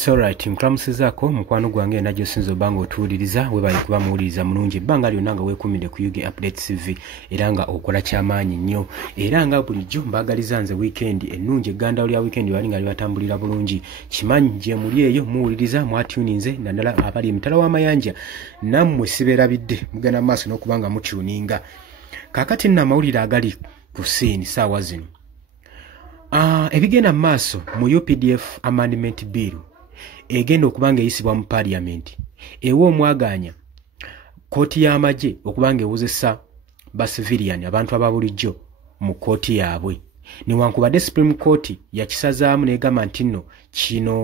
So right, nklamusizaako mukwano gwange najjo sinzo bango otuwuliriza webaye kuba muwuliriza mulungi ebbanga lyonna nga weekumidde ku UG Update TV era nga okola kyamaanyi nnyo era nga bulijjo mbagaliza nze weekend ennungi egganda lya weekend wali nga libatambulira bulungi kimanyi gye muli eyo muwuliriza mwatuninze naddala abali emitala w'amayanja nammwe sibeerabidde mugenda maaso n'okubanga mutuninga kaakati nno amawulire agali ku siini saawa zino ebigenda maaso mu UPDF Amendment Bill egenda okubanga eyisibwa mu parliament ewa omwaganya kooti y'amagye okubanga ewozesa ba civilian abantu ababulijjo mu kooti yaabwe newankubadde Supreme Court yakisazaamu n'egamba nti nno kino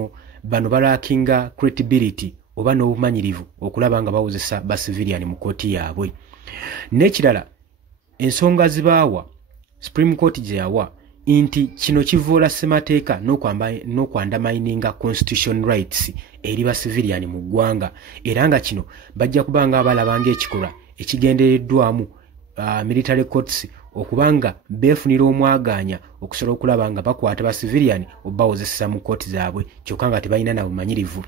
bano balaakinga credibility oba n'obumanyirivu okulaba nga bawozesa ba civilian mu kooti yaabwe n'ekirala ensonga zibaawa Supreme Court gye yawa inti kino kivoola ssemateeka n'okwandamininga constitution rights eri ba civilian mu ggwanga era nga kino bajja kubanga abalabanga ekikolwa ekigendereddwamu military courts okubanga beefunira omwaganya okusobola okulaba nga bakwata ba civilian obbawozesa mu kooti zaabwe kyokka nga tebalina na bumanyirivu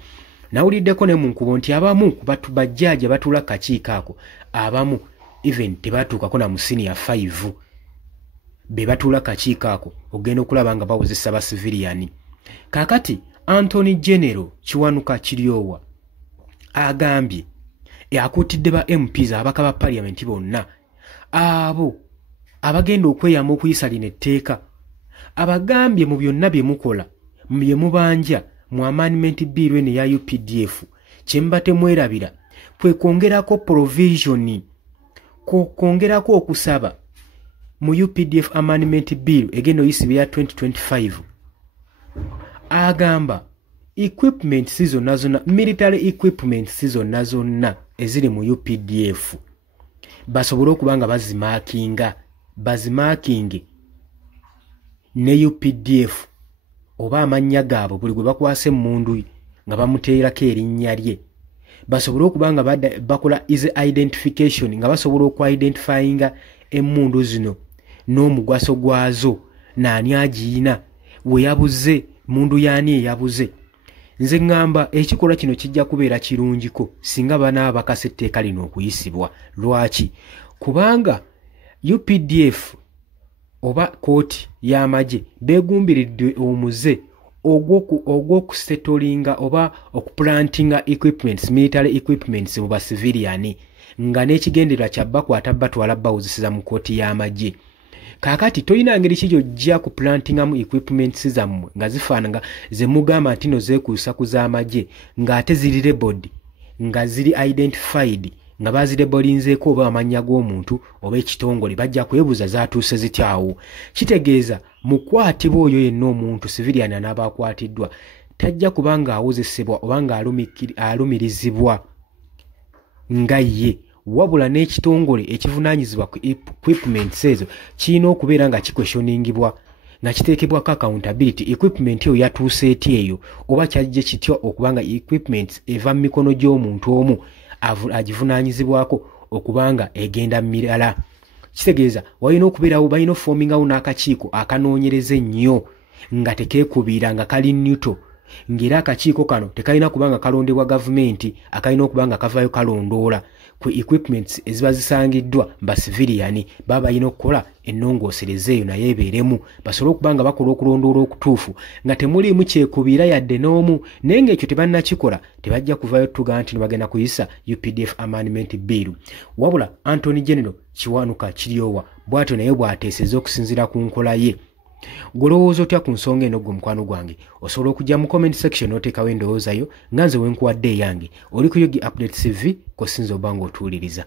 nawuliddeko ne mu nkubo nti abamu ku bajjaaji batuula kakiiko ako abamu even tebatuukako na mu senior 5 be batuula kakiiko ako ogenda okulaba nga bawozesa ba civilian kaakati Anthony General Kiwanuka Kiryowa agambye yakuutidde ba MPs abaka ba parliament bonna abo abagenda okweyama okuyisa lino etteeka abagambye mu byonna bye mukola bye mubanja mu Amendment Bill eno ya UPDF kyemba temwerabira kwe kwongerako provision kwongerako okusaba mu UPDF Amendment Bill egenda oyisibwa ya 2025 agamba equipment season zonna military equipment season zonna eziri mu UPDF basobole okubanga bazimakinge ne UPDF oba amannya gaabo buli gwe bakwase mundu nga bamuteerako erinnya lye basobole okubanga bakola is identification nga basobola okwidentifyinga emmundu zino n'omugwaso gwazo naani agiina we yabuze mundu yaani eyabuze nze ngamba ekikolwa kino kijja kubeera kirungiko singa banaaba bakase etteeka lino okuyisibwa lwaki kubanga UPDF oba kooti y'amagye beegumbiridde omuze ogw'okusetolinga oba okuplantinga equipments military equipments mu basiviliani nga n'ekigendererwa kya bakwata batwala bawozeseza mu kooti y'amagye kaakati toyina ngeri ki gy'ojja ku plantingamu equipments zammwe nga zifaananga ze mugamba nti no zeekuusa ku z'amagye ng'ate ziri labeled nga ziri identified nga bazirebolinzeeko oba amannya g'omuntu oba ekitongole bajja kwebuuza zaatuuse zityawo kitegeeza mukwatibwa oyo yenna omuntu civilian anaaba akwatiddwa tajja kubanga awozesebwa oba nga alumirizibwa nga ye wabula n'ekitongole ekivunaanyizibwa ku equipments ezo kirina okubeera nga kikweshoningibwa nga kiteekebwako accountability equipment eyo yatuuse eti eyo oba kyajje kitya okubanga equipment eva mu mikono gy'omuntu omu agivunaanyizibwako okubanga egenda mirala kitegeeza walina okubeerawo balina ofomingawo n'akakiiko akanoonyereza ennyo nga tekeekubira nga kali neutral ng'era akakiiko kano tekalina kubanga kalondebwa gavumenti akalina okubanga kavaayo kalondoola ku equipments eziba zisangiddwa ba civilian baba balina okukola ennongoosereza eyo naye ebeeremu basobole okubanga bakola okulondoola okutuufu nga temuliimu kyekubiira yadde n'omu naye ng'ekyo tebannakikola tebajja kuvaayo tugaa nti bagenda kuyisa UPDF Amendment Bill wabula Anthony General Kiwanuka Kiryowa bw'atyo naye bw'ateeseza okusinziira ku nkola ye golowooza otya ku nsonga eno gwe mukwano gwange osobola okujja mu comment section n'oteekawo endowooza yo nga nze wenkuwadde eyange oli ku UG Update TV ko sinza obanga otuwuliriza